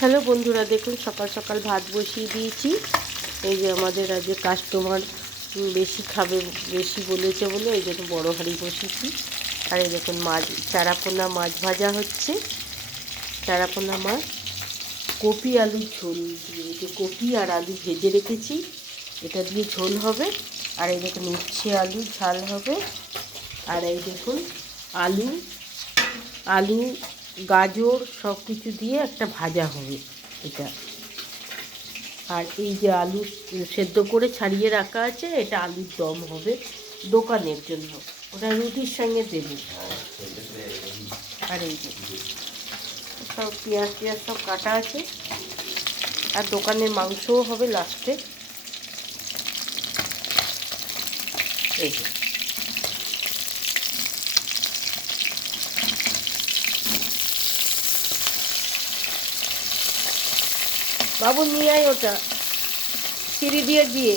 Hello বন্ধুরা, দেখুন সকাল সকাল ভাত বসিয়ে দিয়েছি। এই যে আমাদের আজকে কাস্টমার বেশি খাবে, বেশি বলেছে বলে এই জন্য বড় হাঁড়ি বসিয়েছি। আর এই দেখুন মাছ, চারাপোনা মাছ ভাজা হচ্ছে। চারাপোনা মাছ কপি আলুর ঝোল দিয়ে, যে কপি আর আলু ভেজে রেখেছি এটা দিয়ে ঝোল হবে। আর এই দেখুন উচ্ছে আলু ঝাল হবে। আর এই দেখুন আলু আলু গাজর সব কিছু দিয়ে একটা ভাজা হবে এটা। আর এই যে আলু সেদ্ধ করে ছাড়িয়ে রাখা আছে, এটা আলুর দম হবে দোকানের জন্য, ওটা রুটির সঙ্গে দেবো। আর এই যে সব পেঁয়াজ টিয়াজ সব কাটা আছে, আর দোকানের মাংসও হবে লাস্টে। এই যে বাবু নিয়ে আয় ওটা, সিঁড়ি দিয়ে গিয়ে।